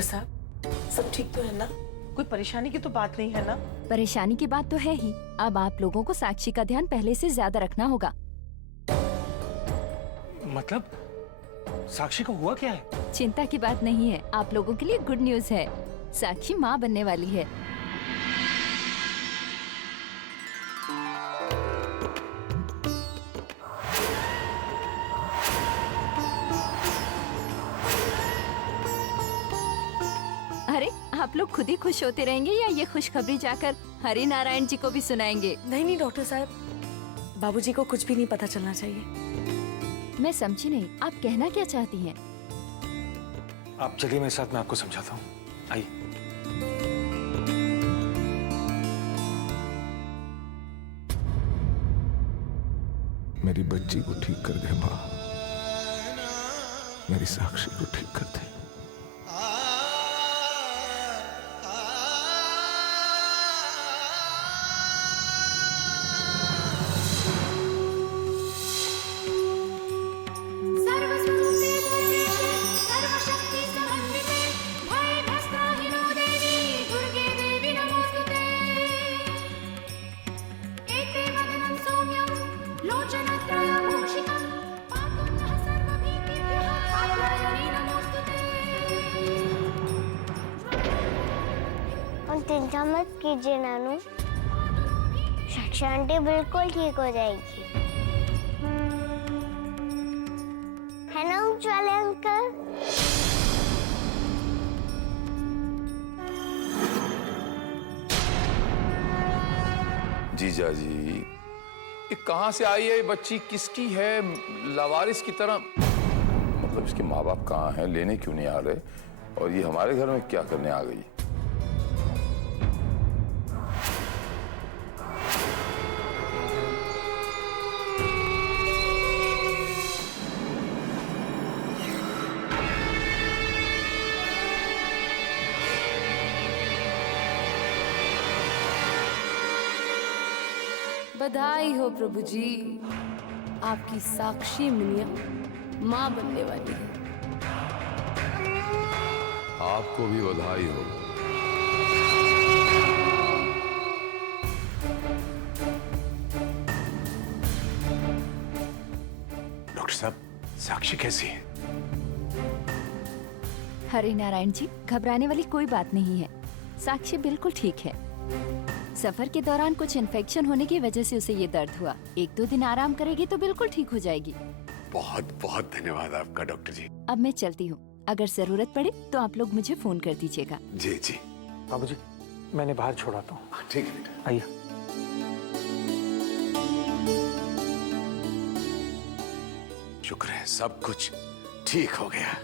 Doctor साहब, सब ठीक तो है ना? कोई परेशानी की तो बात नहीं है ना? परेशानी की बात तो है ही। अब आप लोगों को साक्षी का ध्यान पहले से ज्यादा रखना होगा। मतलब साक्षी को हुआ क्या है? चिंता की बात नहीं है, आप लोगों के लिए गुड न्यूज है। साक्षी माँ बनने वाली है। अरे आप लोग खुद ही खुश होते रहेंगे या ये खुशखबरी जाकर हरि नारायण जी को भी सुनाएंगे? नहीं डॉक्टर साहब, बाबूजी को कुछ भी नहीं पता चलना चाहिए। मैं समझी नहीं, आप कहना क्या चाहती हैं? आप चलिए मेरे साथ, मैं आपको समझाता हूँ। आइए। मेरी बच्ची को ठीक कर दे माँ, मेरी साक्षी को ठीक कर दे। चिंता मत कीजिए नानू, साक्षी आंटी बिल्कुल ठीक हो जाएगी, है ना ऊंच वाले अंकल? जीजा जी, ये कहाँ से आई है ये बच्ची? किसकी है? लावारिस की तरह। मतलब इसके माँ बाप कहाँ हैं? लेने क्यों नहीं आ रहे? और ये हमारे घर में क्या करने आ गई? बधाई हो प्रभु जी, आपकी साक्षी मुनिया माँ बनने वाली है। आपको भी बधाई हो। डॉक्टर साहब, साक्षी कैसी है? हरि नारायण जी, घबराने वाली कोई बात नहीं है। साक्षी बिल्कुल ठीक है। सफर के दौरान कुछ इन्फेक्शन होने की वजह से उसे ये दर्द हुआ। 1-2 दिन आराम करेगी तो बिल्कुल ठीक हो जाएगी। बहुत बहुत धन्यवाद आपका डॉक्टर जी। अब मैं चलती हूँ, अगर जरूरत पड़े तो आप लोग मुझे फोन कर दीजिएगा। जी जी। बाबूजी, मैंने बाहर छोड़ाता हूँ। ठीक है बेटा। आइए। शुक्र है सब कुछ ठीक हो गया।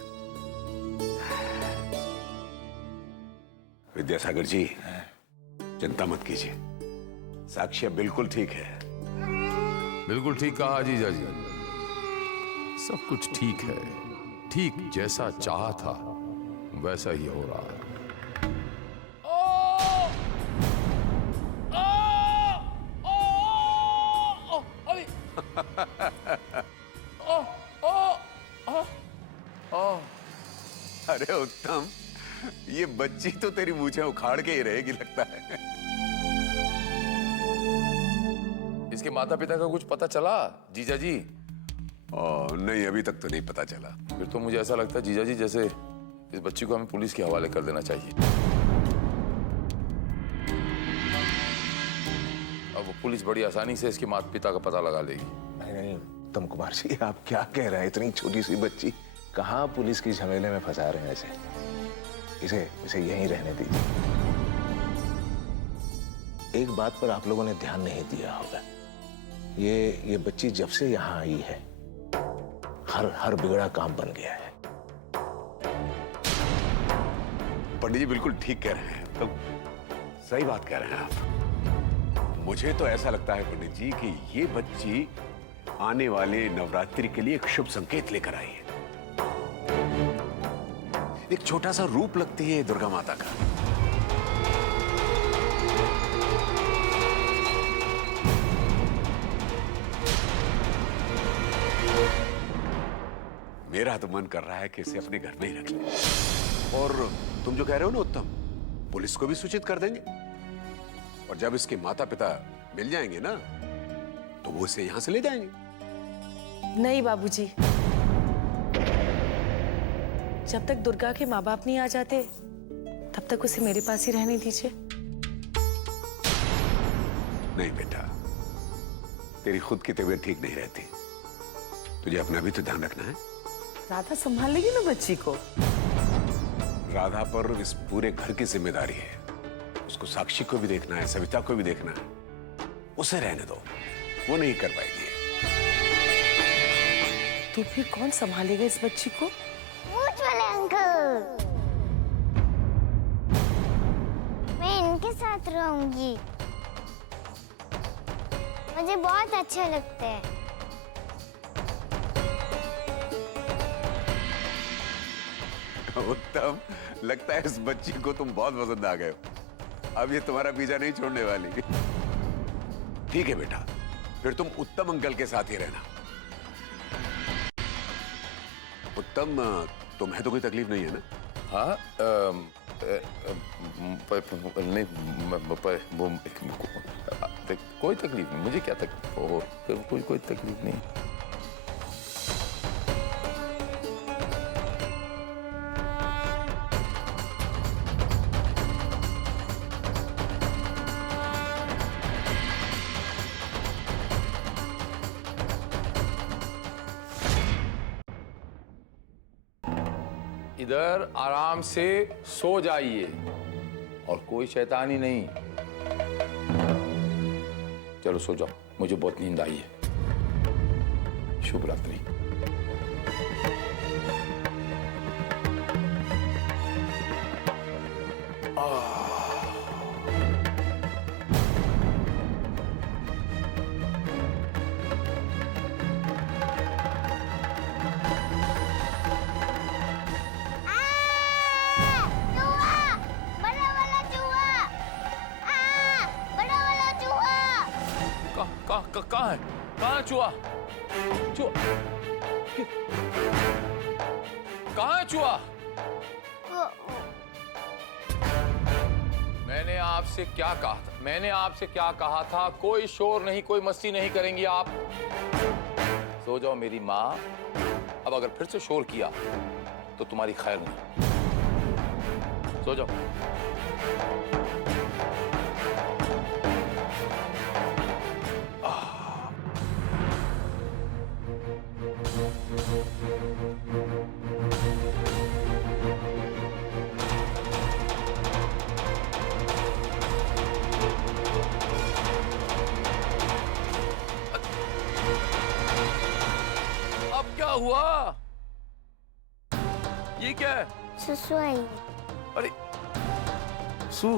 विद्यासागर जी, चिंता मत कीजिए, साक्षी बिल्कुल ठीक है। बिल्कुल ठीक कहा जीजा जी, सब कुछ ठीक है। ठीक जैसा चाहा था वैसा ही हो रहा है। अरे उत्तम, ये बच्ची तो तेरी मूछें उखाड़ के ही रहेगी लगता है। इसके माता पिता का कुछ पता चला जीजा जी? नहीं, अभी तक तो नहीं पता चला। फिर तो मुझे ऐसा लगता है जीजा जी, जैसे इस बच्ची को हमें पुलिस के हवाले कर देना चाहिए। अब वो पुलिस बड़ी आसानी से इसके माता पिता का पता लगा लेगी। नहीं उत्तम कुमार जी, आप क्या कह रहे हैं? इतनी छोटी सी बच्ची कहाँ पुलिस की झमेले में फंसा रहे हैं इसे? इसे यहीं रहने दीजिए। एक बात पर आप लोगों ने ध्यान नहीं दिया होगा, ये बच्ची जब से यहाँ आई है हर बिगड़ा काम बन गया है। पंडित जी बिल्कुल ठीक कह रहे हैं, तो सही बात कह रहे हैं आप। मुझे तो ऐसा लगता है पंडित जी कि ये बच्ची आने वाले नवरात्रि के लिए एक शुभ संकेत लेकर आई है। एक छोटा सा रूप लगती है दुर्गा माता का। मेरा तो मन कर रहा है कि इसे अपने घर में ही रख ले। और तुम जो कह रहे हो ना उत्तम, पुलिस को भी सूचित कर देंगे, और जब इसके माता पिता मिल जाएंगे ना तो वो इसे यहां से ले जाएंगे। नहीं बाबूजी, जब तक दुर्गा के माँ बाप नहीं आ जाते तब तक उसे मेरे पास ही रहने दीजिए। नहीं बेटा, तेरी खुद की तबीयत ठीक नहीं रहती, तुझे अपना भी तो ध्यान रखना है। राधा संभाल लेगी ना बच्ची को। राधा पर इस पूरे घर की जिम्मेदारी है, उसको साक्षी को भी देखना है, सविता को भी देखना है, उसे रहने दो, वो नहीं कर पाएगी। तो फिर कौन संभालेगा इस बच्ची को? मूंछ वाले अंकल, मैं इनके साथ रहूंगी, मुझे बहुत अच्छा लगता है। उत्तम, लगता है इस बच्ची को तुम बहुत पसंद आ गए हो। अब ये तुम्हारा पीछा नहीं छोड़ने वाली। ठीक है बेटा, फिर तुम उत्तम अंकल के साथ ही रहना। उत्तम, तुम्हें तो कोई तकलीफ नहीं है ना? हाँ, नहीं, कोई तकलीफ नहीं, मुझे क्या तकलीफ हो, कोई तकलीफ नहीं। इधर आराम से सो जाइए और कोई शैतानी नहीं। चलो सो जाओ, मुझे बहुत नींद आई है। शुभ रात्रि। कहाँ है? कहाँ है चूहा? कहाँ है चूहा? मैंने आपसे क्या कहा था? मैंने आपसे क्या कहा था? कोई शोर नहीं, कोई मस्ती नहीं करेंगी आप। सो जाओ मेरी माँ। अब अगर फिर से शोर किया तो तुम्हारी खैर नहीं। सो जाओ। अब क्या हुआ? ये क्या है? सुसु आई। अरे सू,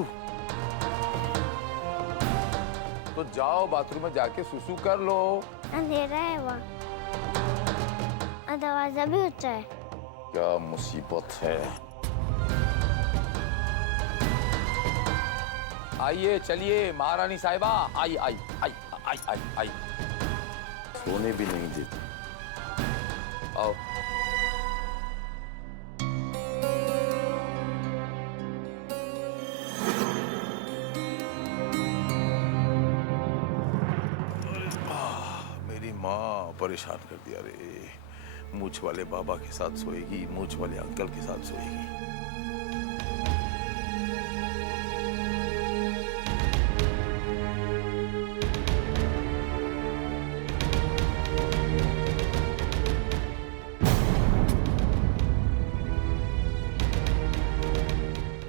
तो जाओ बाथरूम में जाके सुसु कर लो। अंधेरा है वहाँ, दरवाजा भी ऊंचा है। क्या मुसीबत है। आइए, चलिए महारानी साहिबा, आई आई आई आई आई आई। सोने भी नहीं देती। आओ। मेरी माँ परेशान कर दिया रे। मूछ वाले बाबा के साथ सोएगी, मूछ वाले अंकल के साथ सोएगी।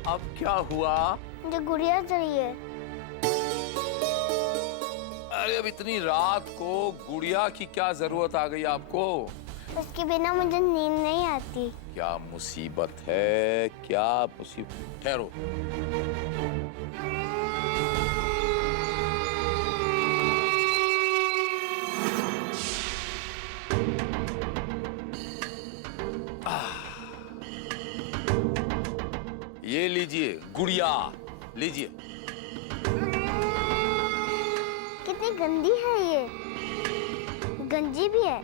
अब क्या हुआ? मुझे गुड़िया चाहिए। अरे अब इतनी रात को गुड़िया की क्या जरूरत आ गई आपको? उसके बिना मुझे नींद नहीं आती। क्या मुसीबत है, क्या मुसीबत। ठहरो। ये लीजिए गुड़िया, लीजिए। कितनी गंदी है ये, गंजी भी है,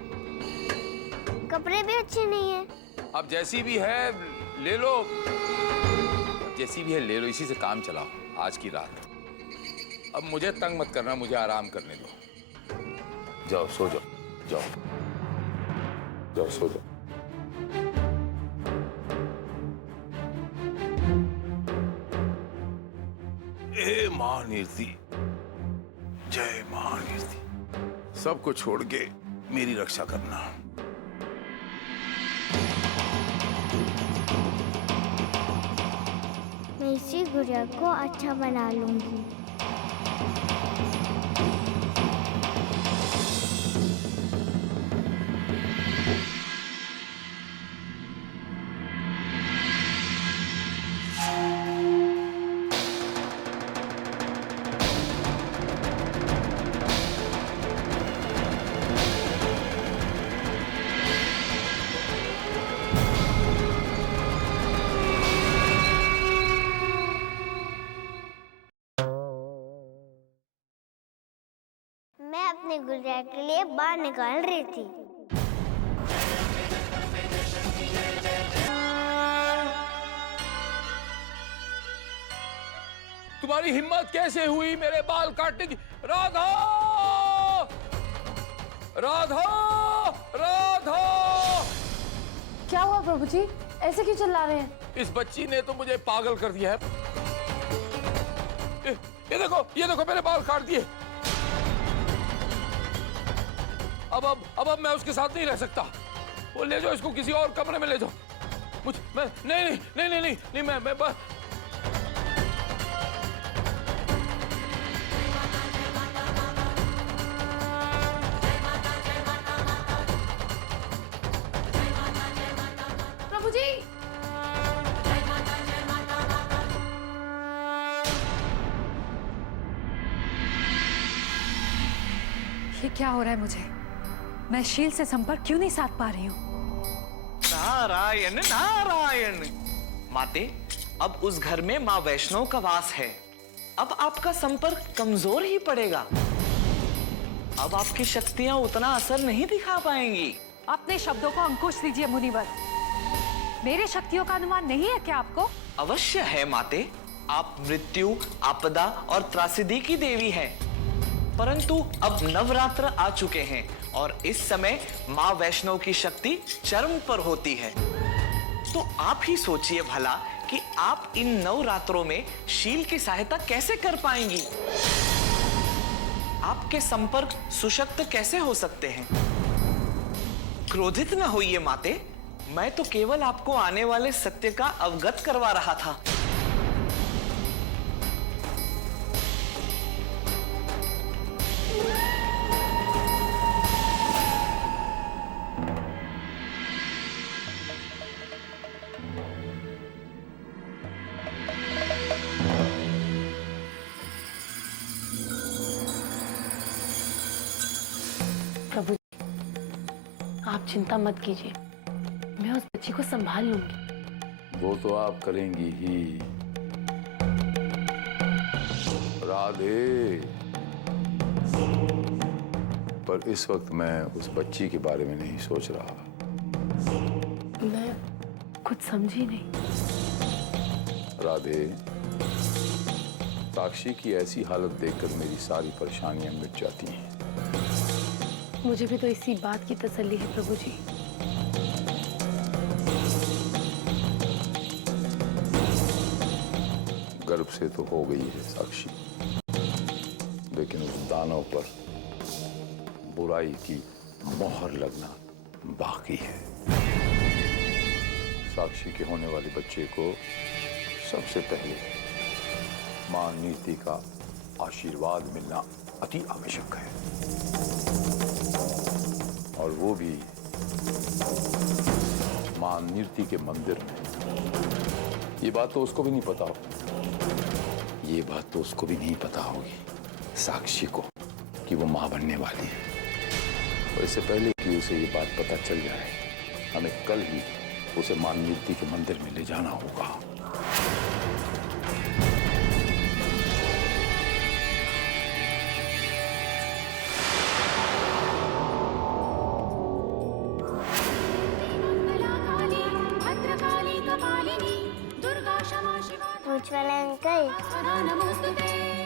कपड़े भी अच्छे नहीं है। अब जैसी भी है ले लो, जैसी भी है ले लो, इसी से काम चलाओ आज की रात। अब मुझे तंग मत करना, मुझे आराम करने दो। जाओ सो जाओ, जाओ जाओ सो जाओ। ए महानीति, जय महानीति, सबको छोड़ के मेरी रक्षा करना। मैं इसी गुड़िया को अच्छा बना लूंगी। मैं अपने गुड़िया के लिए बाहर निकाल रही थी। तुम्हारी हिम्मत कैसे हुई मेरे बाल काटने की? राधा, राधा, राधा! क्या हुआ प्रभु जी, ऐसे क्यों चिल्ला रहे हैं? इस बच्ची ने तो मुझे पागल कर दिया है। ये देखो मेरे बाल काट दिए। अब मैं उसके साथ नहीं रह सकता। वो ले जाओ इसको, किसी और कमरे में ले जाओ। मैं नहीं, मैं प्रभु जी, ये क्या हो रहा है मुझे? मैं शील से संपर्क क्यों नहीं साध पा रही हूँ? नारायण नारायण। माते, अब उस घर में माँ वैष्णव का वास है। अब आपका संपर्क कमजोर ही पड़ेगा। अब आपकी शक्तियां उतना असर नहीं दिखा पाएंगी। अपने शब्दों को अंकुश दीजिए मुनिवर। मेरे शक्तियों का अनुमान नहीं है क्या आपको? अवश्य है माते, आप मृत्यु, आपदा और त्रासदी की देवी हैं। परंतु अब नवरात्र आ चुके हैं और इस समय माँ वैष्णव की शक्ति चरम पर होती है। तो आप ही सोचिए भला कि आप इन नवरात्रों में शील की सहायता कैसे कर पाएंगी? आपके संपर्क सुशक्त कैसे हो सकते हैं? क्रोधित न होइए माते, मैं तो केवल आपको आने वाले सत्य का अवगत करवा रहा था। प्रभु जी, आप चिंता मत कीजिए, मैं उस बच्ची को संभाल लूंगी। वो तो आप करेंगी ही राधे, पर इस वक्त मैं उस बच्ची के बारे में नहीं सोच रहा। मैं कुछ समझी नहीं। राधे, साक्षी की ऐसी हालत देखकर मेरी सारी परेशानियां मिट जाती हैं। मुझे भी तो इसी बात की तसल्ली है प्रभु जी। गर्भ से तो हो गई है साक्षी, लेकिन उस दानव पर बुराई की मोहर लगना बाकी है। साक्षी के होने वाले बच्चे को सबसे पहले मां नीति का आशीर्वाद मिलना अति आवश्यक है, और वो भी मां नीति के मंदिर में। ये बात तो उसको भी नहीं पता हो, ये बात तो उसको भी नहीं पता होगी साक्षी को कि वो मां बनने वाली है। और इससे पहले कि उसे ये बात पता चल जाए, हमें कल ही उसे मां नीति के मंदिर में ले जाना होगा। भद्रकाली कपाली मूछ वाले अंकल,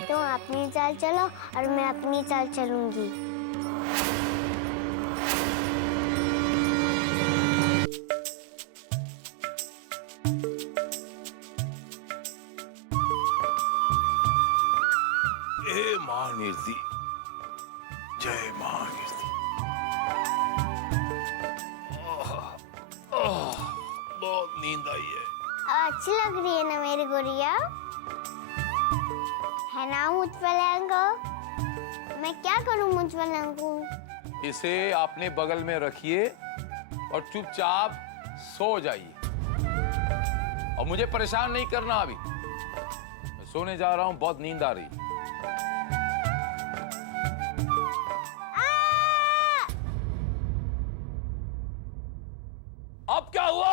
तो अपनी चाल चलो और मैं अपनी चाल चलूंगी। ए महानीति, जय महानीति। बहुत नींद आई है। अब अच्छी लग रही है ना मेरी गुड़िया? है ना मूछ वाले अंकल? मैं क्या करूं मूछ वाले अंकल? इसे अपने बगल में रखिए और चुपचाप सो जाइए, और मुझे परेशान नहीं करना। अभी मैं सोने जा रहा हूं, बहुत नींद आ रही है। अब क्या हुआ?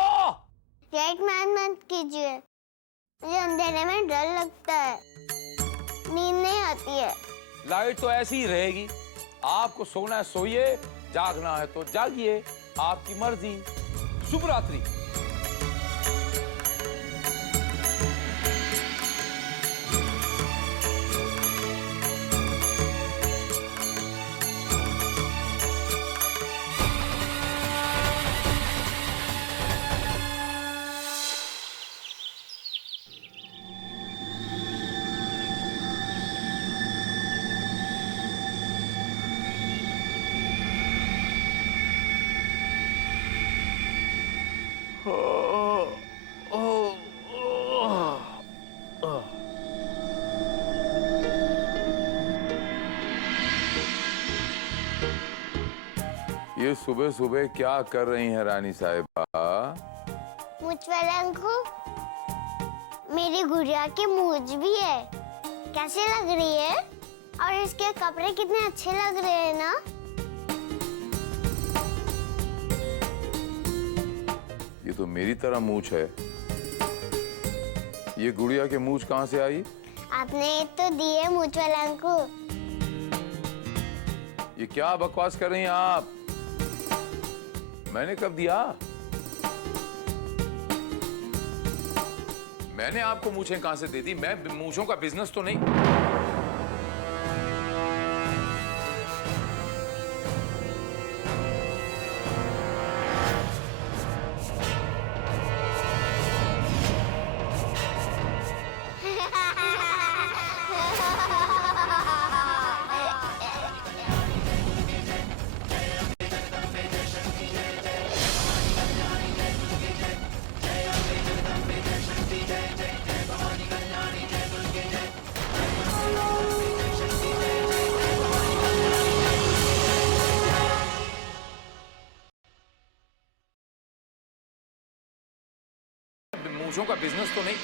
लाइट मत कीजिए, मुझे अंधेरे में डर लगता है, नींद नहीं आती है। लाइट तो ऐसी ही रहेगी। आपको सोना है सोइए, जागना है तो जागिए, आपकी मर्जी। शुभ रात्रि। ये सुबह सुबह क्या कर रही हैं रानी साहिबा? मूछ वाले अंकल, मेरी गुड़िया की मूछ भी है, कैसे लग रही है? और इसके कपड़े कितने अच्छे लग रहे हैं ना? ये तो मेरी तरह मूछ है। ये गुड़िया के मूछ कहाँ से आई? आपने तो दिए मूछ वाले अंकल। ये क्या बकवास कर रही हैं आप? मैंने कब दिया? मैंने आपको मूछें कहां से दे दी? मैं मूछों का बिजनेस तो नहीं। मूछों का बिजनेस तो नहीं।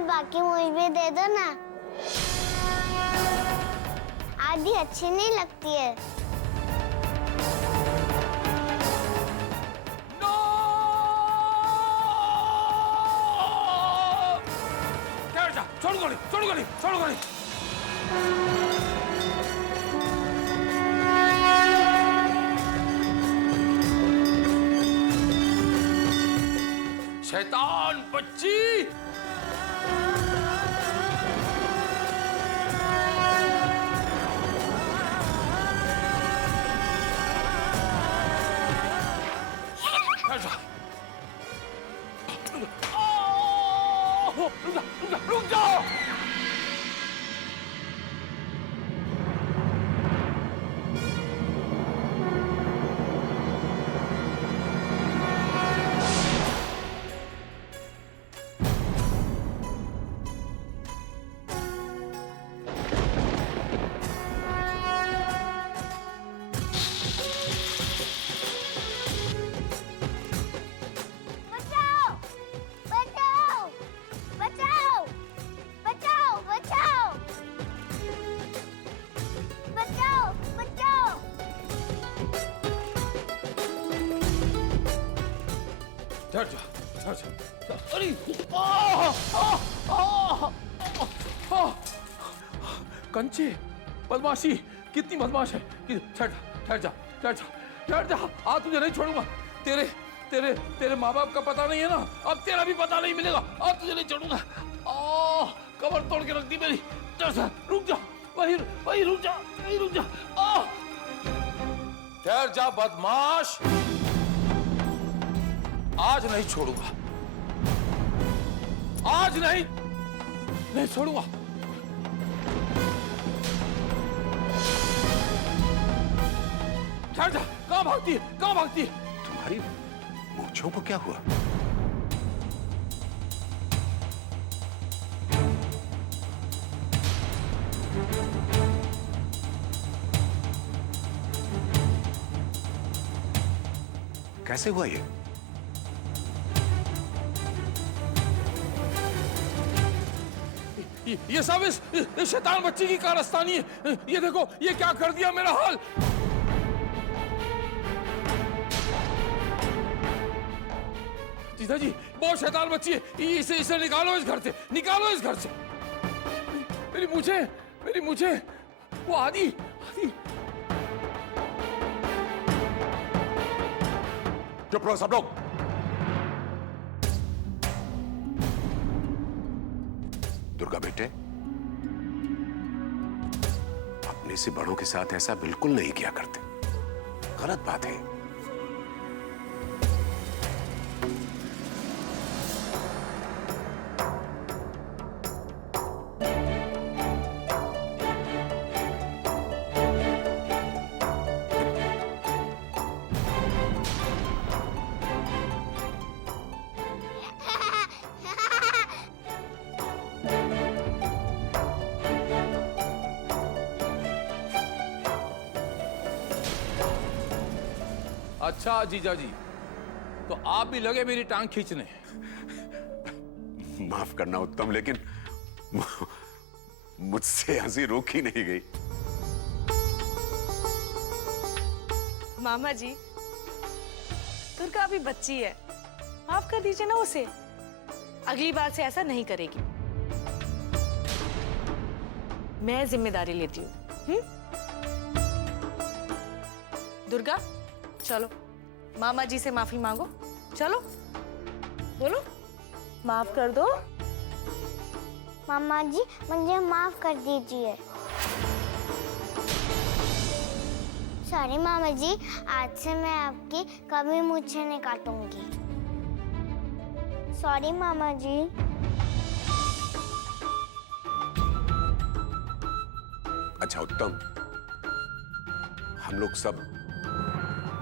बाकी मूछ भी दे दो ना, आधी अच्छी नहीं लगती है। छोड़ गोली, छोड़ गोली, छोड़ गोली। शैतान बच्ची! रुक जाओ! ठहर जा, ठहर जा। अरे आह, आह, आह, आह। कंचे, बदमाशी, कितनी बदमाश है। ठहर जा, ठहर जा, ठहर जा, ठहर जा। आज तुझे नहीं छोड़ूंगा। तेरे तेरे तेरे माँ बाप का पता नहीं है ना, अब तेरा भी पता नहीं मिलेगा। अब तुझे नहीं छोड़ूंगा। कमर तोड़ के रख दी मेरी। रुक जा, वही रुक जा, वही रुक जा। ठहर जा बदमाश, आज नहीं छोड़ूंगा, आज नहीं छोड़ूंगा। ठहर जा, कहां भागती है, कहां भागती है? तुम्हारी मूंछों को क्या हुआ? कैसे हुआ ये? ये सब इस शैतान बच्ची की कारस्तानी है। ये देखो, ये क्या कर दिया मेरा हाल। जीजा जी, बहुत शैतान बच्ची है। इसे निकालो इस घर से, निकालो इस घर से। मेरी मुझे वो आदि। चुप रहो सब लोग। दुर्गा बेटे, अपने से बड़ों के साथ ऐसा बिल्कुल नहीं किया करते, गलत बात है। अच्छा जीजा जी, तो आप भी लगे मेरी टांग खींचने। माफ करना उत्तम, लेकिन मुझसे हंसी रोक ही नहीं गई। मामा जी, दुर्गा अभी बच्ची है, माफ कर दीजिए ना उसे। अगली बार से ऐसा नहीं करेगी। मैं जिम्मेदारी लेती हूँ। दुर्गा, चलो मामा जी से माफी मांगो। चलो, बोलो, माफ कर दो। मामा जी, मुझे माफ कर दीजिए। सॉरी मामा जी, आज से मैं आपकी कभी मूंछें नहीं काटूंगी। सॉरी मामा जी। अच्छा उत्तम, हम लोग सब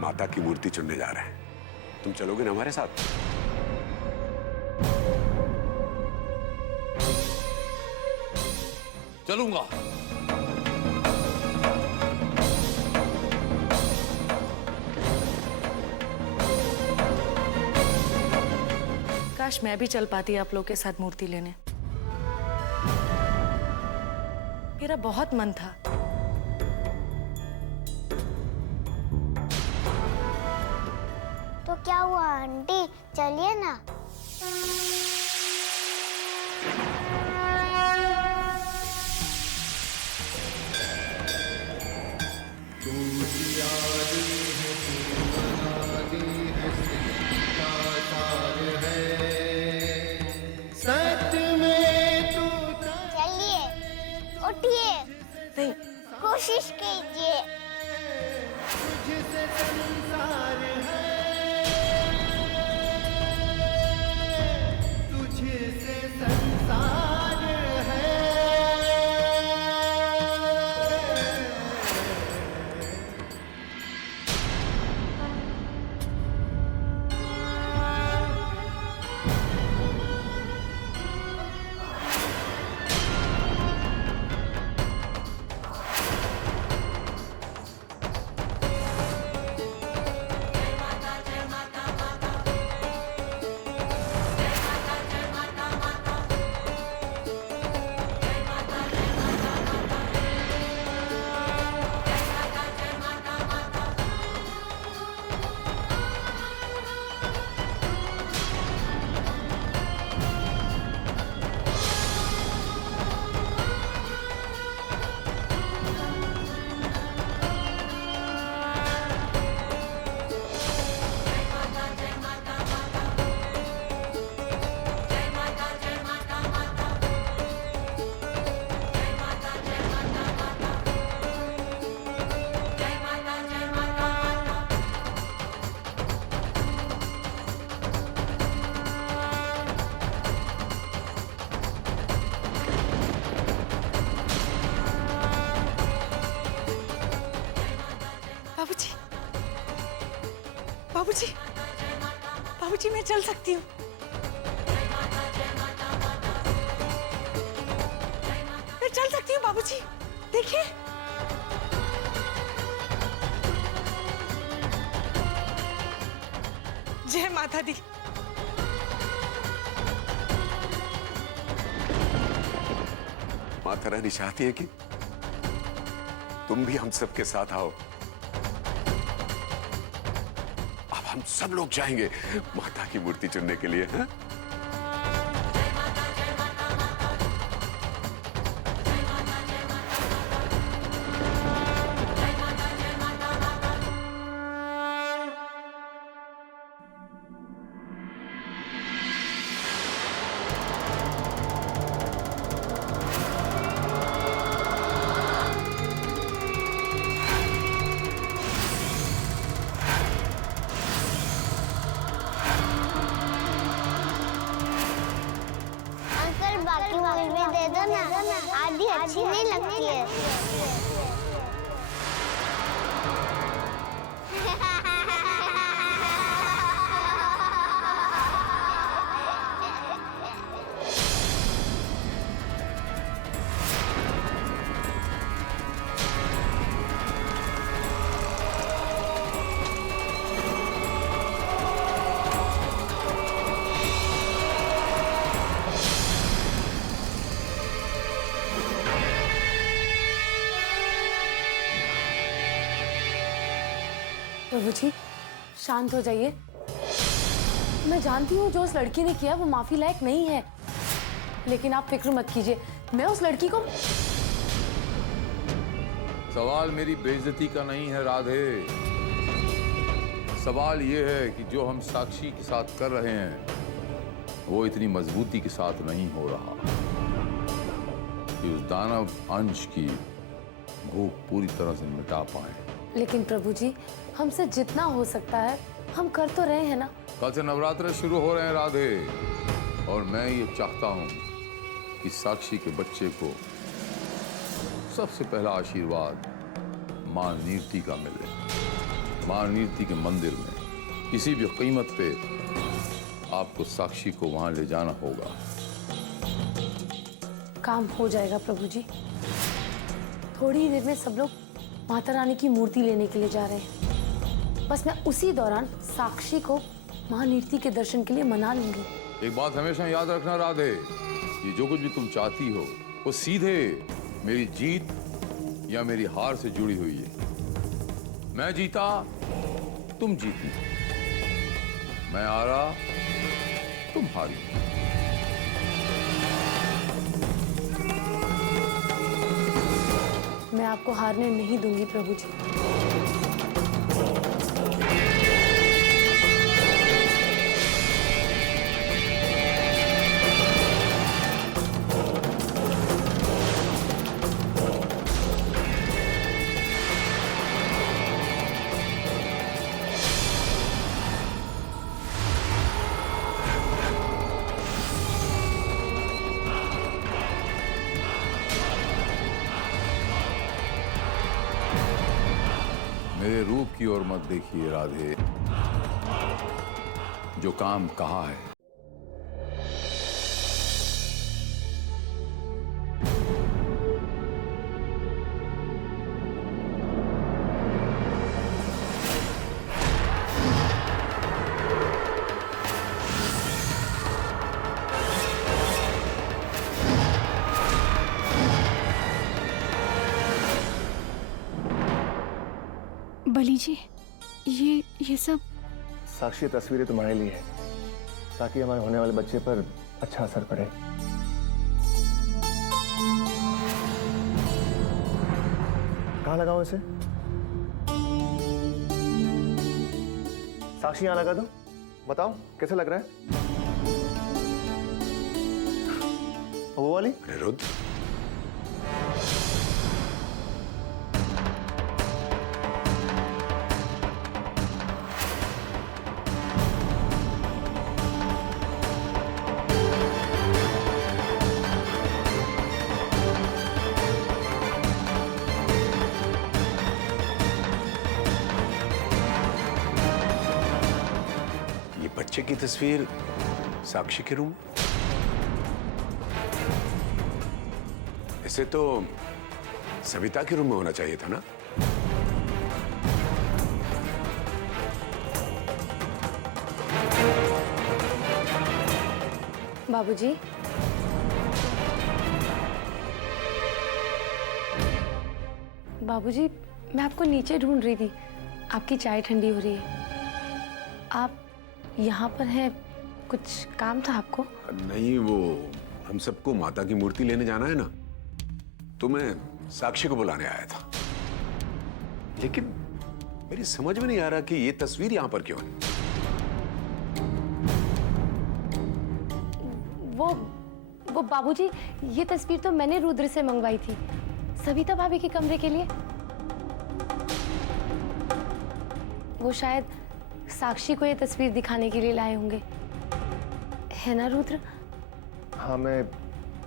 माता की मूर्ति चुनने जा रहे हैं। तुम चलोगे ना हमारे साथ? चलूंगा। काश मैं भी चल पाती आप लोग के साथ मूर्ति लेने। मेरा बहुत मन था। तो क्या हुआ आंटी, चलिए ना। चलिए, उठिए, नहीं, कोशिश कीजिए। बाबूजी, बाबूजी मैं चल सकती हूँ। मैं चल सकती हूँ बाबूजी, देखिए। जय माता दी। माता रानी चाहती है कि तुम भी हम सबके साथ आओ। अब हम सब लोग जाएंगे माता की मूर्ति चुनने के लिए, हैं? अंकल बाकी मूवी भी दे दो ना, आधी अच्छी नहीं लगती है। प्रभु जी शांत हो जाइए। मैं जानती हूँ जो उस लड़की ने किया वो माफी लायक नहीं है, लेकिन आप फिक्र मत कीजिए, मैं उस लड़की को। सवाल मेरी बेइज्जती का नहीं है राधे, सवाल ये है कि जो हम साक्षी के साथ कर रहे हैं वो इतनी मजबूती के साथ नहीं हो रहा कि उस दानव अंश की भूख पूरी तरह से मिटा पाए। लेकिन प्रभु जी हमसे जितना हो सकता है हम कर तो रहे हैं ना। कल से नवरात्र शुरू हो रहे हैं राधे, और मैं ये चाहता हूँ कि साक्षी के बच्चे को सबसे पहला आशीर्वाद मां नीरती का मिले। मां नीरती के मंदिर में किसी भी कीमत पे आपको साक्षी को वहां ले जाना होगा। काम हो जाएगा प्रभु जी। थोड़ी ही देर में सब लोग माता रानी की मूर्ति लेने के लिए जा रहे हैं। बस मैं उसी दौरान साक्षी को महानीति के दर्शन के लिए मना लूंगी। एक बात हमेशा याद रखना राधे, ये जो कुछ भी तुम चाहती हो वो सीधे मेरी जीत या मेरी हार से जुड़ी हुई है। मैं जीता तुम जीती, मैं हारा तुम हारी। मैं आपको हारने नहीं दूंगी प्रभु जी। मेरे रूप की ओर मत देखिए राधे, जो काम कहा है बली जी, ये सब साक्षी तस्वीरें तुम्हारे लिए है, ताकि हमारे होने वाले बच्चे पर अच्छा असर पड़े। कहाँ लगाऊं इसे? साक्षी यहाँ लगा दो, बताओ कैसे लग रहा है? वो वाली? अनिरुद्ध, बच्चे की तस्वीर साक्षी के रूम? इसे तो सविता के रूम में होना चाहिए था ना? बाबूजी, बाबूजी, मैं आपको नीचे ढूंढ रही थी। आपकी चाय ठंडी हो रही है। आप यहाँ पर हैं, कुछ काम था आपको? नहीं, वो हम सबको माता की मूर्ति लेने जाना है ना, तो मैं साक्षी को बुलाने आया था। लेकिन मेरी समझ में नहीं आ रहा कि ये तस्वीर यहाँ पर क्यों है। वो बाबूजी, ये तस्वीर तो मैंने रुद्र से मंगवाई थी, सविता भाभी के कमरे के लिए। वो शायद साक्षी को ये तस्वीर दिखाने के लिए लाए होंगे, है ना रुद्र? हाँ, मैं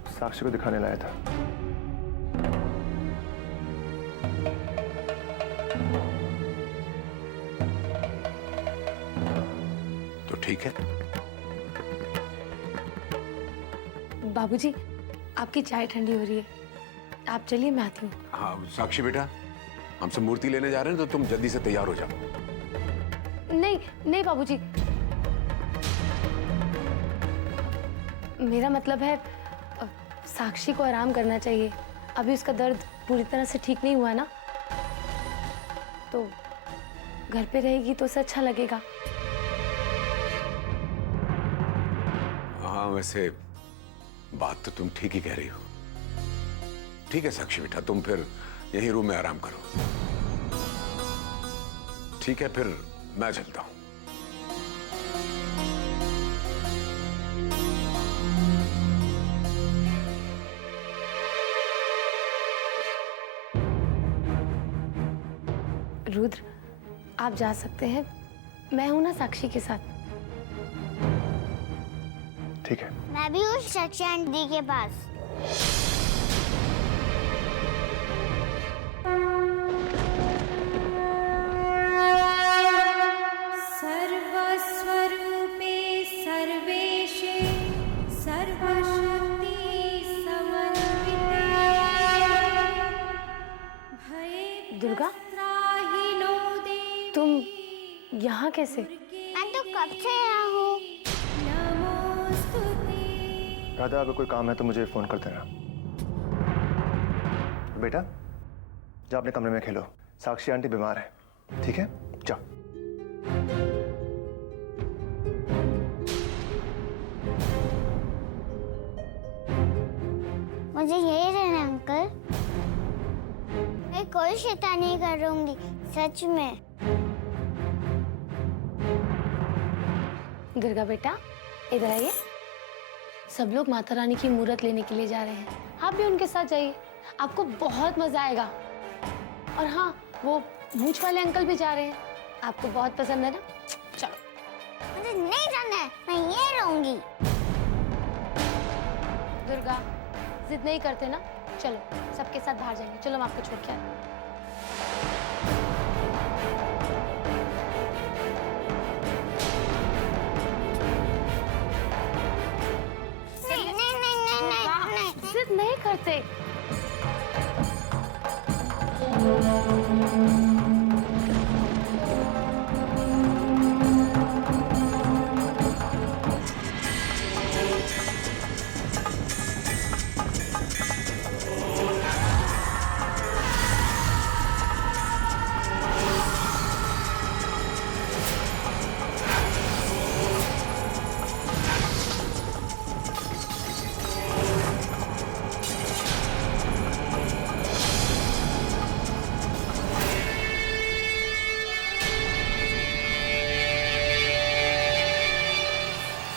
साक्षी को दिखाने लाया था। तो ठीक है। बाबूजी, आपकी चाय ठंडी हो रही है, आप चलिए, मैं आती हूँ। हाँ साक्षी बेटा, हम सब मूर्ति लेने जा रहे हैं, तो तुम जल्दी से तैयार हो जाओ। नहीं नहीं बाबूजी, मेरा मतलब है साक्षी को आराम करना चाहिए। अभी उसका दर्द पूरी तरह से ठीक नहीं हुआ ना, तो घर पे रहेगी तो उसे अच्छा लगेगा। हाँ, वैसे बात तो तुम ठीक ही कह रही हो। ठीक है साक्षी बेटा, तुम फिर यही रूम में आराम करो। ठीक है, फिर मैं चलता हूं। रुद्र, आप जा सकते हैं, मैं हूं ना साक्षी के साथ। ठीक है। मैं भी उस साक्षी आंटी के पास। सर्वस्वरूपे सर्वेशे सर्वशक्ति समन्विते भये दुर्गा, त्राहिनो देवी तुम यहाँ कैसे? मैं तो कब से यहाँ हूँ। नमोस्तुते। राधा, अगर कोई काम है तो मुझे फोन कर देना। बेटा, जा अपने कमरे में खेलो, साक्षी आंटी बीमार है। ठीक है, जा। मुझे यही रहना है अंकल। मैं कोई शैतानी नहीं करूंगी, सच में। दुर्गा बेटा, इधर आइए। सब लोग माता रानी की मूर्त लेने के लिए जा रहे हैं, आप भी उनके साथ जाइए, आपको बहुत मजा आएगा। और हाँ, वो मूंछ वाले अंकल भी जा रहे हैं, आपको बहुत पसंद है ना। चलो। मुझे नहीं जाना है, मैं ये रहूंगी। दुर्गा, जिद नहीं करते ना, चलो सबके साथ बाहर जाएंगे। चलो, हम आपको छोड़ के आए। नहीं नहीं नहीं नहीं नहीं। जिद नहीं करते।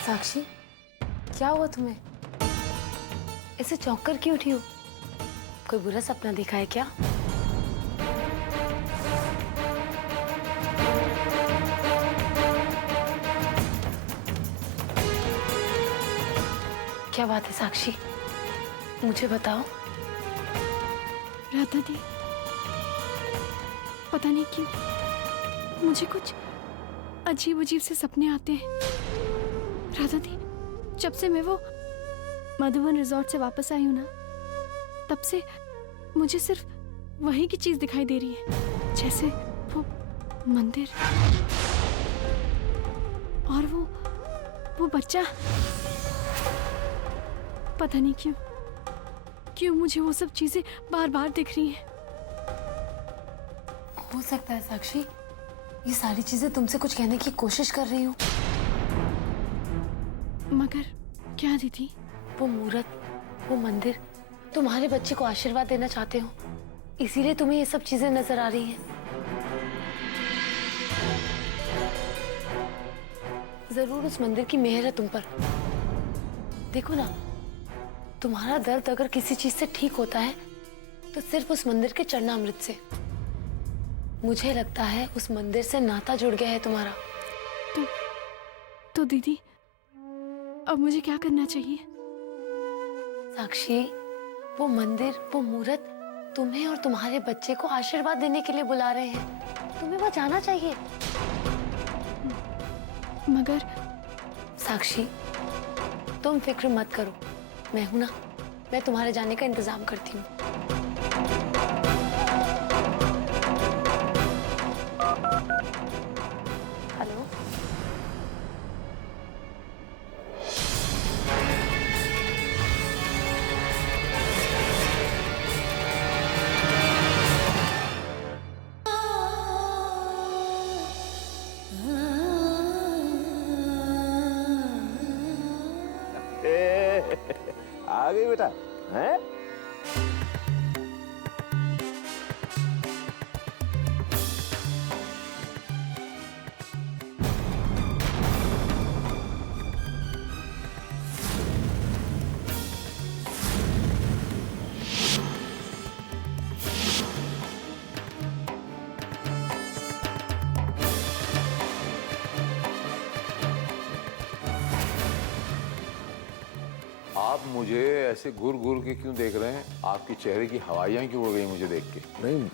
साक्षी, क्या हुआ तुम्हें? ऐसे चौंक कर क्यों उठी हो? कोई बुरा सपना देखा है क्या? क्या बात है साक्षी, मुझे बताओ। राधा दी, पता नहीं क्यों मुझे कुछ अजीब अजीब से सपने आते हैं। राधा दी, जब से मैं वो मधुबन रिजॉर्ट से वापस आई हूँ ना, तब से मुझे सिर्फ वही की चीज दिखाई दे रही है, जैसे वो मंदिर और वो बच्चा। पता नहीं क्यों मुझे वो सब चीजें बार बार दिख रही हैं। हो सकता है साक्षी ये सारी चीजें तुमसे कुछ कहने की कोशिश कर रही हूँ। मगर क्या दीदी? वो मूर्त, वो मंदिर तुम्हारे बच्चे को आशीर्वाद देना चाहते हो, इसीलिए तुम्हें ये सब चीजें नजर आ रही हैं। जरूर उस मंदिर की मेहर है तुम पर। देखो ना, तुम्हारा दर्द अगर किसी चीज से ठीक होता है तो सिर्फ उस मंदिर के चरणामृत से। मुझे लगता है उस मंदिर से नाता जुड़ गया है तुम्हारा। तो दीदी अब मुझे क्या करना चाहिए? साक्षी, वो मंदिर, वो मूर्त तुम्हें और तुम्हारे बच्चे को आशीर्वाद देने के लिए बुला रहे हैं। तुम्हें वहां जाना चाहिए। मगर साक्षी, तुम फिक्र मत करो, मैं हूं ना, मैं तुम्हारे जाने का इंतजाम करती हूँ। हेलो, आ गई बेटा, हैं? आप मुझे ऐसे घूर घूर के क्यों देख रहे हैं? आपके चेहरे की हवाइयां क्यों उड़ गई मुझे देख के? नहीं,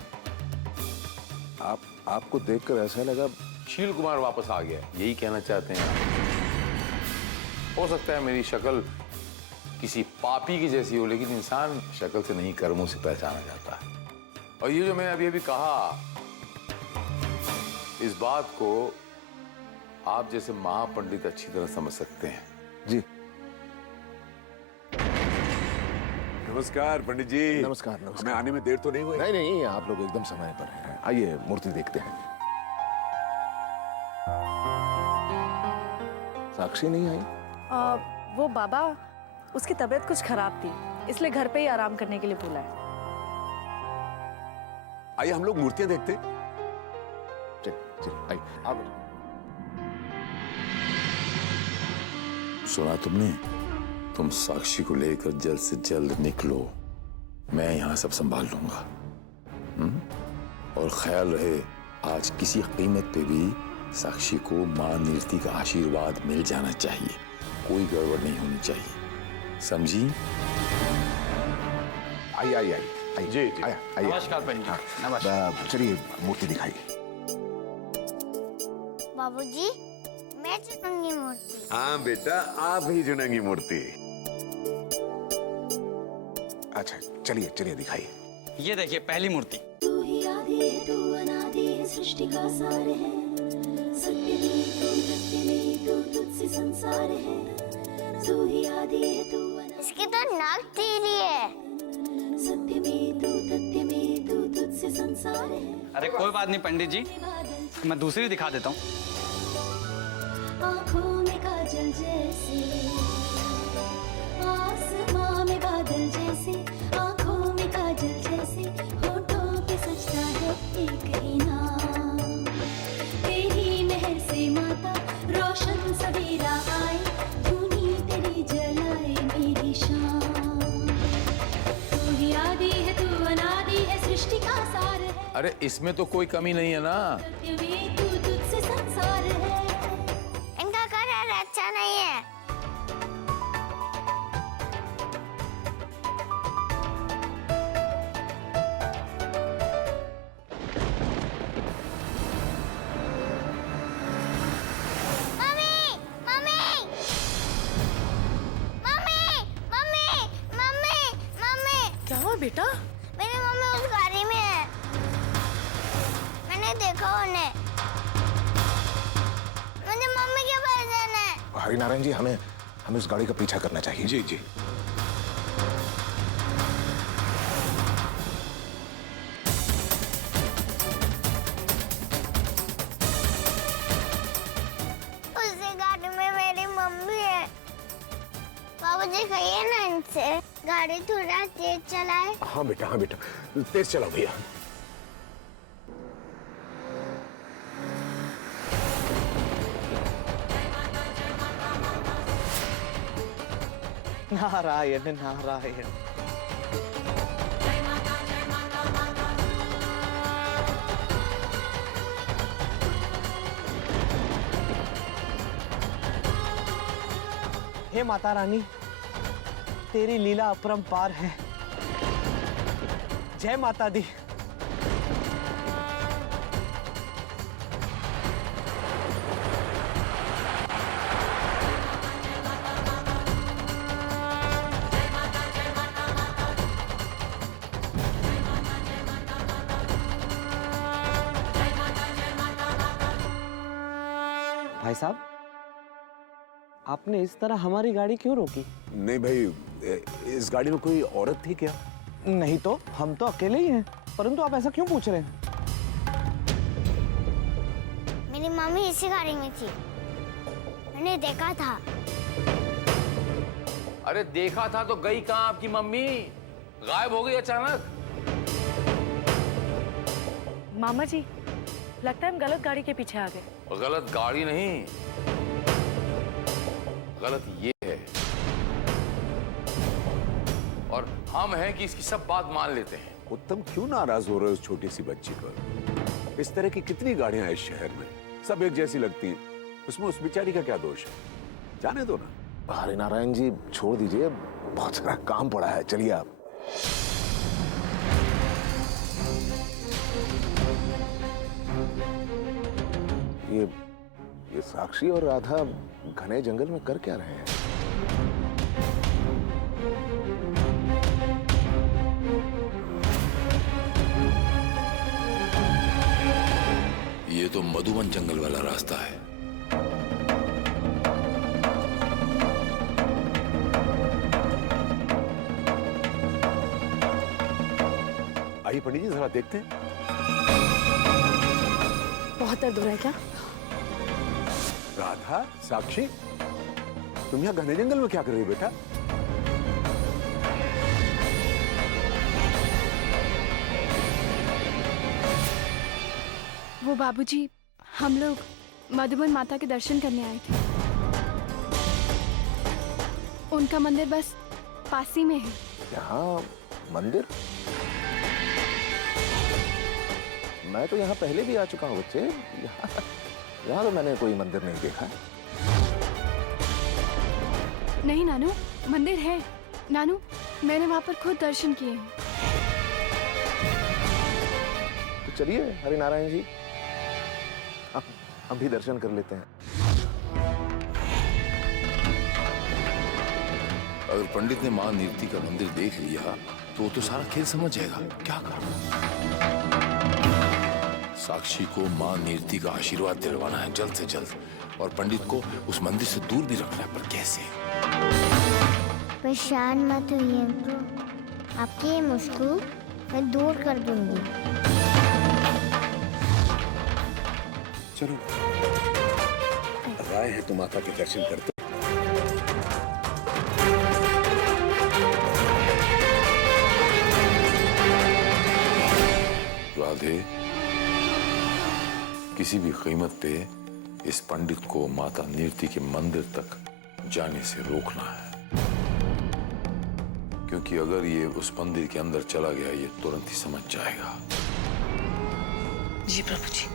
आपको देखकर ऐसा लगा शील कुमार वापस आ गया, यही कहना चाहते हैं आप? हो सकता है मेरी शक्ल किसी पापी की जैसी हो, लेकिन इंसान शक्ल से नहीं कर्मों से पहचाना जाता है। और ये जो मैंने अभी अभी कहा, इस बात को आप जैसे महापंडित अच्छी तरह समझ सकते हैं। जी। नमस्कार पंडित जी। नमस्कार, नमस्कार। हमें आने में देर तो नहीं हुई? नहीं नहीं, आप लोग एकदम समय पर हैं। आइए मूर्ति देखते हैं। साक्षी नहीं आई? वो बाबा, उसकी तबीयत कुछ खराब थी, इसलिए घर पे ही आराम करने के लिए बोला है। आइए हम लोग मूर्तियां देखते। चल आइए, आप सुना तुमने? तुम साक्षी को लेकर जल्द से जल्द निकलो, मैं यहां सब संभाल लूंगा। और ख्याल रहे, आज किसी कीमत पे भी साक्षी को मां नीरति का आशीर्वाद मिल जाना चाहिए, कोई गड़बड़ नहीं होनी चाहिए, समझी? आइए आइए आइए। जी जी। आइए। नमस्कार पंडित जी। नमस्कार। चलिए मूर्ति दिखाइए। बाबूजी, मैं चुनूंगी मूर्ति। हाँ बेटा, आप ही चुनेंगी मूर्ति। अच्छा चलिए चलिए दिखाइए। ये देखिए पहली मूर्ति। तू ही आदि है, तू अनादि है, सृष्टि का सार है। सत्य में तू, सत्य में तू, तुझसे संसार है। तू ही आदि है, तू अनादि। इसकी तो नाक टेढ़ी है। सत्य में तू, तथ्य में तू, तुझसे संसार है। अरे कोई बात नहीं पंडित जी, मैं दूसरी दिखा देता हूँ। आँखों में काजल जैसे, आसमां में बादल जैसे, आँखों में काजल जैसे, होठों पे सजता है एक ही नाम। तेरी मेहर से माता रोशन सवेरा आए, धुनी तेरी जलाए मेरी शाम। तू ही आदि है, तू अनादि है, सृष्टि का सार है। अरे इसमें तो कोई कमी नहीं है ना। सत्य में तू, तुझसे संसार है। इनका कलर अच्छा नहीं है। मम्मी, मम्मी, बेटा? मेरी मम्मी उस गाड़ी में है, मैंने देखा उन्हें। मुझे मम्मी के पास जाना है। हरिनारायण जी, हमें उस गाड़ी का पीछा करना चाहिए। जी जी। उसी गाड़ी में मेरी मम्मी है। बाबूजी कहिए ना इनसे गाड़ी थोड़ा तेज चलाए। हाँ बेटा तेज चलाओ भैया। नारायण नारायण। हे माता रानी, तेरी लीला अपरंपार है। जय माता दी। भाई साहब, आपने इस तरह हमारी गाड़ी क्यों रोकी? नहीं भाई, इस गाड़ी में कोई औरत थी क्या? नहीं तो, हम तो अकेले ही हैं। परंतु आप ऐसा क्यों पूछ रहे हैं? मेरी मम्मी इसी गाड़ी में थी, मैंने देखा था। अरे देखा था तो गई कहाँ आपकी मम्मी? गायब हो गई अचानक। मामा जी, लगता है हम गलत गाड़ी के पीछे आ गए। गलत गाड़ी नहीं, गलत ये है। और हम हैं कि इसकी सब बात मान लेते हैं। उत्तम क्यों नाराज हो रहे हो उस छोटी सी बच्ची पर? इस तरह की कितनी गाड़ियां हैं इस शहर में, सब एक जैसी लगती हैं। उसमें उस बेचारी का क्या दोष है? जाने दो ना। हरिनारायण जी छोड़ दीजिए, बहुत सारा काम पड़ा है, चलिए आप। ये साक्षी और राधा घने जंगल में कर क्या रहे हैं? ये तो मधुबन जंगल वाला रास्ता है। आइए पंडित जी, जरा देखते हैं। बहुत दर्द हो रहा है क्या? राधा, साक्षी, तुम यहाँ घने जंगल में क्या कर रही हो बेटा? वो बाबूजी, हम लोग मधुबन माता के दर्शन करने आए थे। उनका मंदिर बस पास ही में है। यहाँ मंदिर? मैं तो यहाँ पहले भी आ चुका हूँ बच्चे। यहाँ तो मैंने कोई मंदिर नहीं देखा। नहीं नानू, मंदिर है। नानू, मैंने वहाँ पर खुद दर्शन किए हैं। तो चलिए हरिनारायण जी, हम भी दर्शन कर लेते हैं। अगर पंडित ने मां नीरती का मंदिर देख लिया तो वो तो सारा खेल समझ जाएगा। क्या करना? साक्षी को मां नीरती का आशीर्वाद दिलवाना है जल्द से जल्द, और पंडित को उस मंदिर से दूर भी रखना है। पर कैसे? परेशान मत होइए, आपकी ये मुश्किल मैं दूर कर दूंगी। चलो, राय है तो माता के दर्शन करते। राधे, किसी भी कीमत पे इस पंडित को माता नीरती के मंदिर तक जाने से रोकना है, क्योंकि अगर ये उस मंदिर के अंदर चला गया ये तुरंत ही समझ जाएगा। जी प्रभु जी।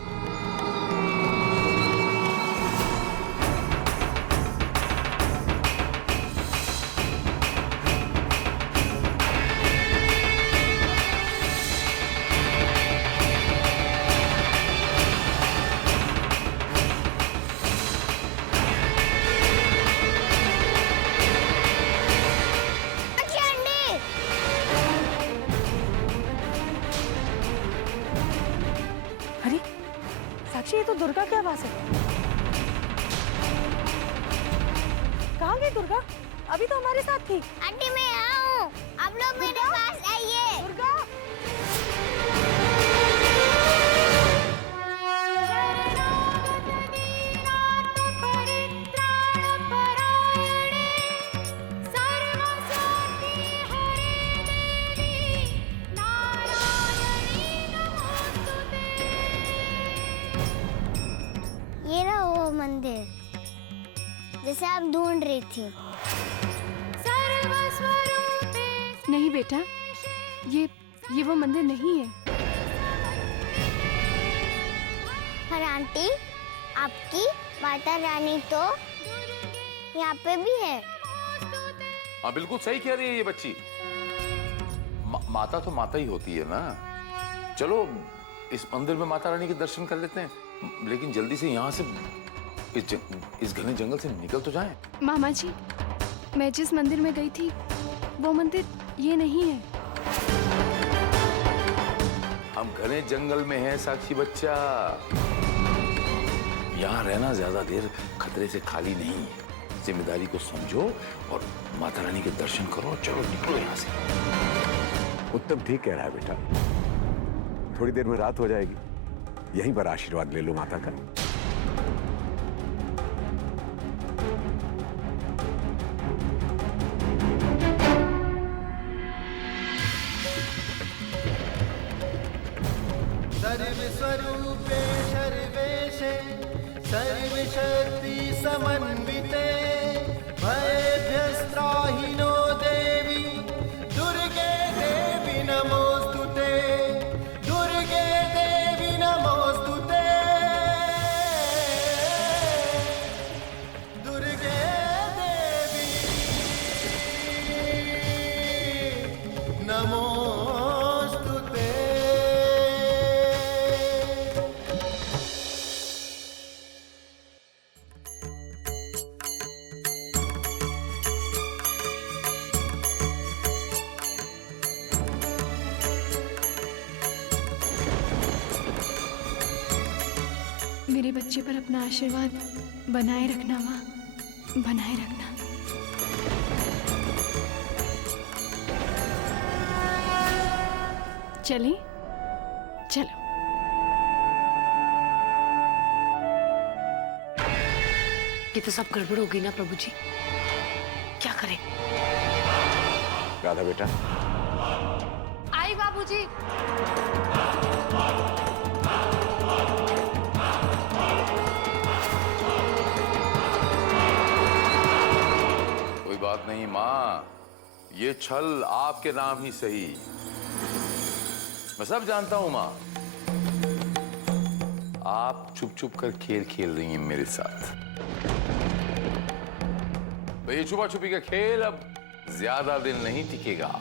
साक्षी, ये तो दुर्गा की आवाज है। कहाँ गई दुर्गा? अभी तो हमारे साथ थी। आंटी मैं यहाँ हूँ, आप लोग मेरे पास आइए। दुर्गा, ये रहा वो मंदिर जैसे आप ढूंढ रही थी। नहीं बेटा, ये वो मंदिर नहीं है। पर आंटी, आपकी माता रानी तो यहाँ पे भी है। हाँ बिल्कुल सही कह रही है ये बच्ची। माता तो माता ही होती है ना। चलो इस मंदिर में माता रानी के दर्शन कर लेते हैं, लेकिन जल्दी से यहाँ से इस घने जंगल से निकल तो जाएं। मामा जी, मैं जिस मंदिर में गई थी वो मंदिर ये नहीं है। हम घने जंगल में हैं साक्षी बच्चा। यहाँ रहना ज्यादा देर खतरे से खाली नहीं है। जिम्मेदारी को समझो और माता रानी के दर्शन करो। चलो निकलो यहाँ से। उत्तम ठीक कह रहा है बेटा, थोड़ी देर में रात हो जाएगी, यहीं पर आशीर्वाद ले लो माता का। सर्वस्वरूपे सर्वेशे सर्वशक्ति समन्विते भयभ्यस्त्राहि नो देवी दुर्गे देवी नमोस्तुते, दुर्गे देवी नमोस्तुते, दुर्गे देवी नमोस्तुते। मेरे बच्चे पर अपना आशीर्वाद बनाए रखना माँ, बनाए रखना। चलें? चलो। ये तो सब गड़बड़ हो गई ना प्रभु जी, क्या करें? राधा बेटा, आई बाबूजी। कोई बात नहीं माँ, ये छल आपके नाम ही सही। मैं सब जानता हूं माँ, आप छुप छुप कर खेल खेल रही हैं मेरे साथ। तो ये छुपा छुपी का खेल अब ज्यादा दिन नहीं टिकेगा।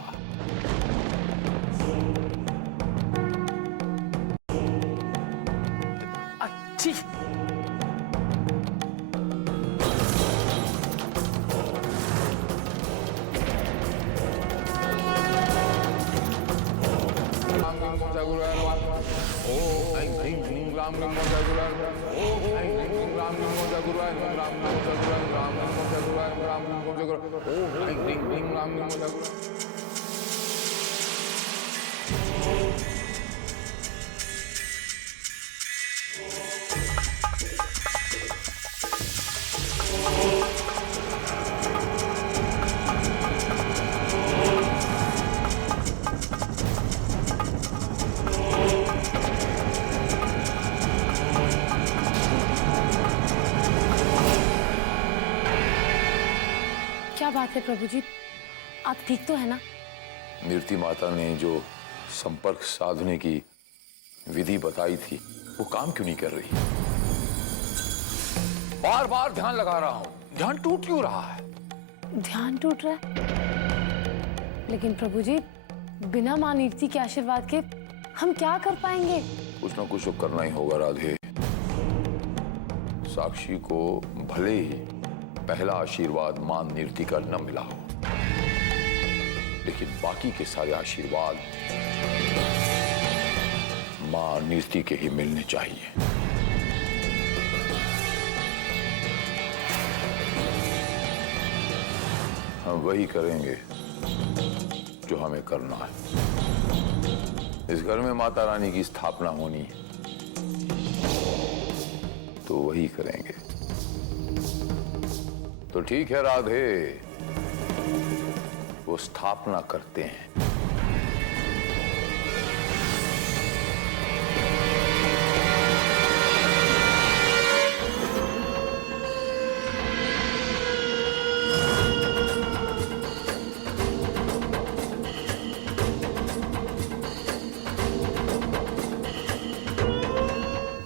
अच्छी क्या बात है प्रभु जी, आप ठीक तो है ना? नीरती माता ने जो संपर्क साधने की विधि बताई थी वो काम क्यों नहीं कर रही? बार बार ध्यान लगा रहा हूं, ध्यान टूट क्यों रहा है? ध्यान टूट रहा है, लेकिन प्रभु जी बिना मां नीरती के आशीर्वाद के हम क्या कर पाएंगे? कुछ ना कुछ तो करना ही होगा राधे। साक्षी को भले ही पहला आशीर्वाद मां नीरती का न मिला हो, लेकिन बाकी के सारे आशीर्वाद मां नीरती के ही मिलने चाहिए। हम वही करेंगे जो हमें करना है। इस घर में माता रानी की स्थापना होनी है, तो वही करेंगे। तो ठीक है राधे, वो स्थापना करते हैं।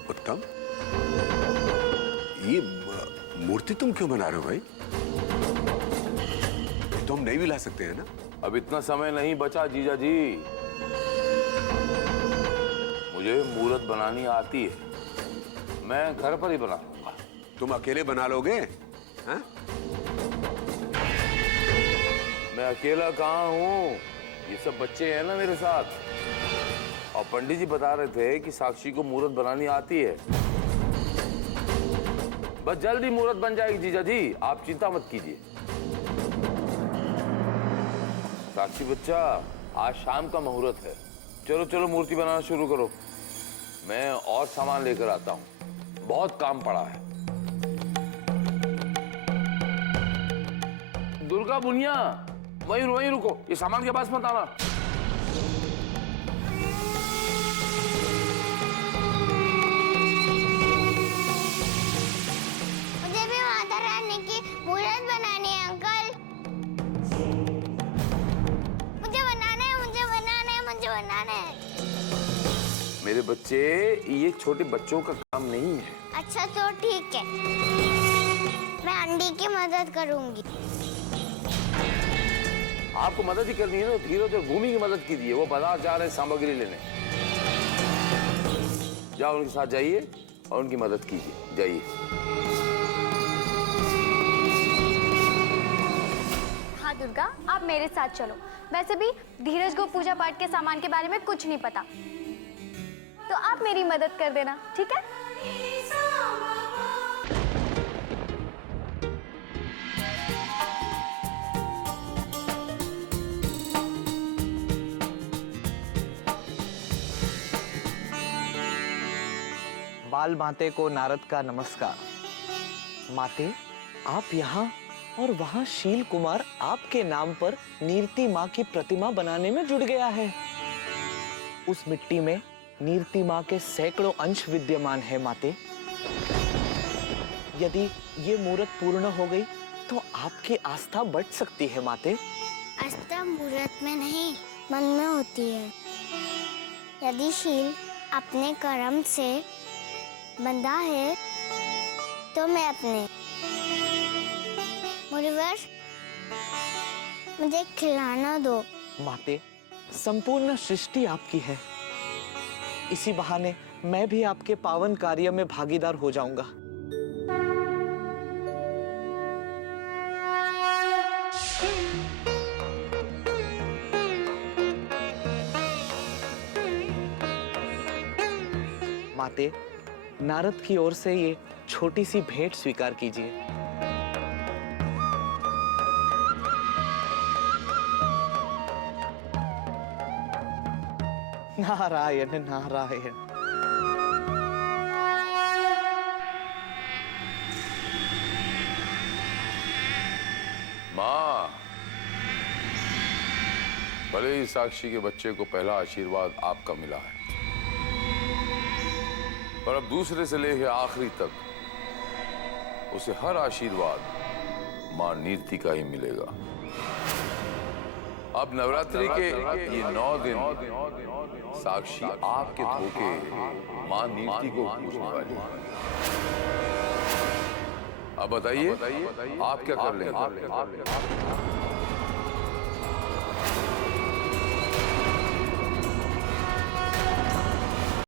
उत्तम, ये मूर्ति तुम क्यों बना रहे हो भाई? तो हम नहीं भी ला सकते हैं ना? अब इतना समय नहीं बचा जीजा जी। मुझे मूर्त बनानी आती है, मैं घर पर ही बना लूंगा। तुम अकेले बना लोगे? हाँ? मैं अकेला कहाँ हूँ, ये सब बच्चे हैं ना मेरे साथ। और पंडित जी बता रहे थे कि साक्षी को मूर्त बनानी आती है। बस जल्दी मूर्त बन जाएगी जीजा जी, आप चिंता मत कीजिए। साक्षी बच्चा, आज शाम का मुहूर्त है। चलो चलो मूर्ति बनाना शुरू करो। मैं और सामान लेकर आता हूँ, बहुत काम पड़ा है। दुर्गा बुनिया, वहीं रुको, ये सामान के पास मत आना। मुझे भी माता रानी की मूर्त बनानी है अंकल। मुझे बनाना है, मुझे बनाना है, मुझे बनाना है। मेरे बच्चे, ये छोटे बच्चों का काम नहीं है। अच्छा तो ठीक है, मैं आंटी की मदद करूंगी। आपको मदद ही करनी है ना, धीरज और भूमि की मदद कीजिए। वो बाजार जा रहे हैं सामग्री लेने। जाओ उनके साथ जाइए और उनकी मदद कीजिए, जाइए। हाँ दुर्गा, आप मेरे साथ चलो। वैसे भी धीरज को पूजा पाठ के सामान के बारे में कुछ नहीं पता, तो आप मेरी मदद कर देना, ठीक है? बाल माते को नारद का नमस्कार। माते, आप यहाँ और वहाँ शील कुमार आपके नाम पर नीरती माँ की प्रतिमा बनाने में जुट गया है। उस मिट्टी में नीरती माँ के सैकड़ों अंश विद्यमान है माते। यदि ये मूर्त पूर्ण हो गई तो आपकी आस्था बढ़ सकती है माते। आस्था मूर्त में नहीं, मन में होती है। यदि शील अपने कर्म से बंधा है तो मैं अपने। मुनिवर, मुझे खिलाना दो। माते, संपूर्ण सृष्टि आपकी है। इसी बहाने मैं भी आपके पावन कार्य में भागीदार हो जाऊंगा। माते, नारद की ओर से ये छोटी सी भेंट स्वीकार कीजिए। नारायण नारायण। माँ, भले ही साक्षी के बच्चे को पहला आशीर्वाद आपका मिला है, पर अब दूसरे से लेकर आखिरी तक उसे हर आशीर्वाद मां नीरती का ही मिलेगा। अब नवरात्रि के ये 9 दिन साक्षी आपके धोखे मां नीरती को पूछने वाली है। अब बताइए, आप क्या कर लेंगे?